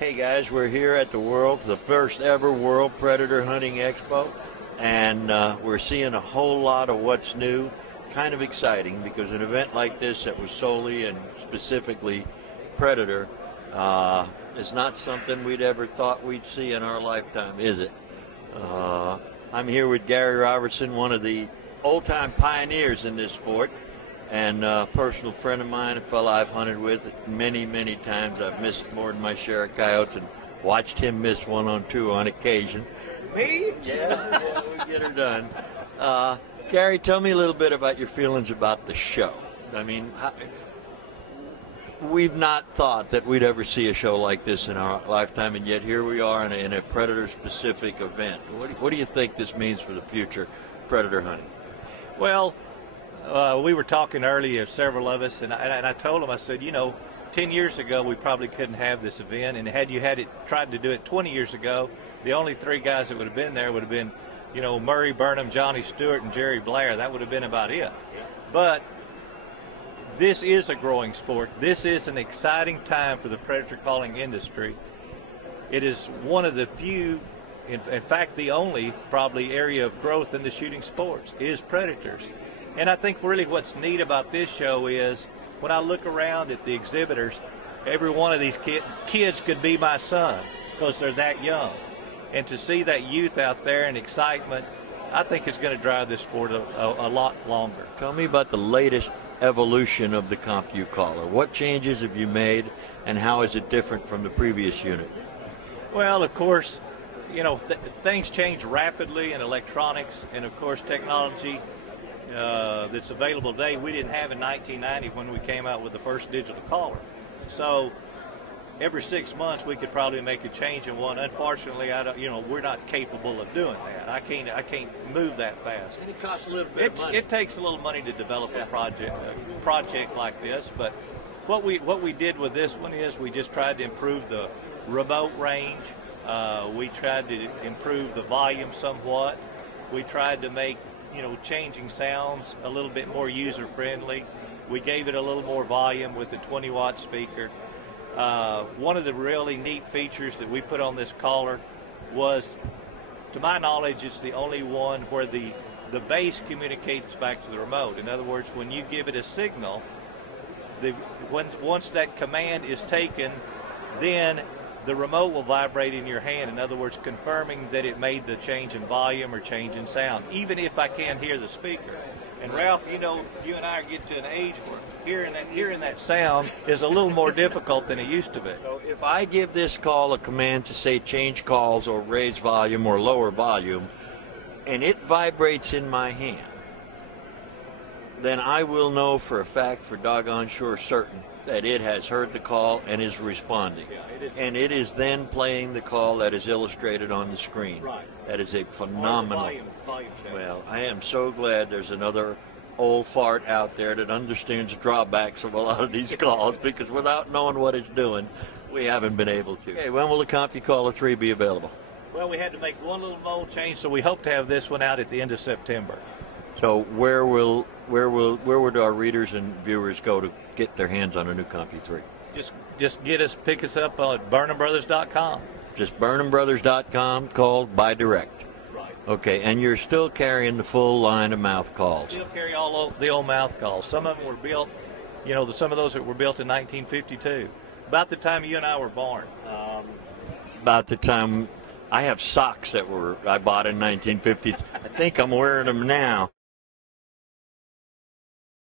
Hey guys, we're here at the first ever World Predator Hunting Expo, and we're seeing a whole lot of what's new. Kind of exciting because an event like this that was solely and specifically predator is not something we'd ever thought we'd see in our lifetime, is it? I'm here with Gary Roberson, one of the old-time pioneers in this sport, and a personal friend of mine, a fellow I've hunted with many, many times. I've missed more than my share of coyotes and watched him miss one or two on occasion. Me? Yeah, we get her done. Gary, tell me a little bit about your feelings about the show. I mean, we've not thought that we'd ever see a show like this in our lifetime, and yet here we are in a predator-specific event. What do you think this means for the future predator hunting? Well, we were talking earlier, several of us, and I told him, I said, you know, 10 years ago we probably couldn't have this event, and had you tried to do it 20 years ago, the only three guys that would have been there would have been, you know, Murray, Burnham, Johnny Stewart, and Jerry Blair. That would have been about it. But this is a growing sport. This is an exciting time for the predator calling industry. It is one of the few, in fact the only probably area of growth in the shooting sports is predators. And I think really what's neat about this show is when I look around at the exhibitors, every one of these kids could be my son because they're that young. And to see that youth out there and excitement, I think it's going to drive this sport a lot longer. Tell me about the latest evolution of the Compucaller. What changes have you made, and how is it different from the previous unit? Well, of course, you know, things change rapidly in electronics, and of course technology that's available today we didn't have in 1990 when we came out with the first digital caller. So every 6 months we could probably make a change in one. Unfortunately, we're not capable of doing that. I can't move that fast. And it costs a little bit of money. It takes a little money to develop a project like this. But what we did with this one is we just tried to improve the remote range. We tried to improve the volume somewhat. We tried to make, you know, changing sounds a little bit more user-friendly. We gave it a little more volume with a 20-watt speaker. One of the really neat features that we put on this collar was, to my knowledge, it's the only one where the base communicates back to the remote. In other words, when you give it a signal, once that command is taken, then the remote will vibrate in your hand. In other words, confirming that it made the change in volume or change in sound, even if I can't hear the speaker. And Ralph, you know, you and I are getting to an age where hearing that sound is a little more difficult than it used to be. So if I give this call a command to say change calls or raise volume or lower volume, and it vibrates in my hand, then I will know for a fact, for doggone sure certain, that it has heard the call and is responding. Yeah, it is. And it is then playing the call that is illustrated on the screen. Right. That is a phenomenal. Volume change. Well, I am so glad there's another old fart out there that understands drawbacks of a lot of these calls, because without knowing what it's doing, we haven't been able to. Okay, when will the Compucaller 3 be available? Well, we had to make one little mold change, so we hope to have this one out at the end of September. So where would our readers and viewers go to get their hands on a new Compu 3? Just pick us up at BurnhamBrothers.com. Just BurnhamBrothers.com, called by direct. Right. Okay, and you're still carrying the full line of mouth calls. Still carry all the old mouth calls. Some of them were built, you know, some of those that were built in 1952, about the time you and I were born. About the time I have socks that I bought in 1950. I think I'm wearing them now.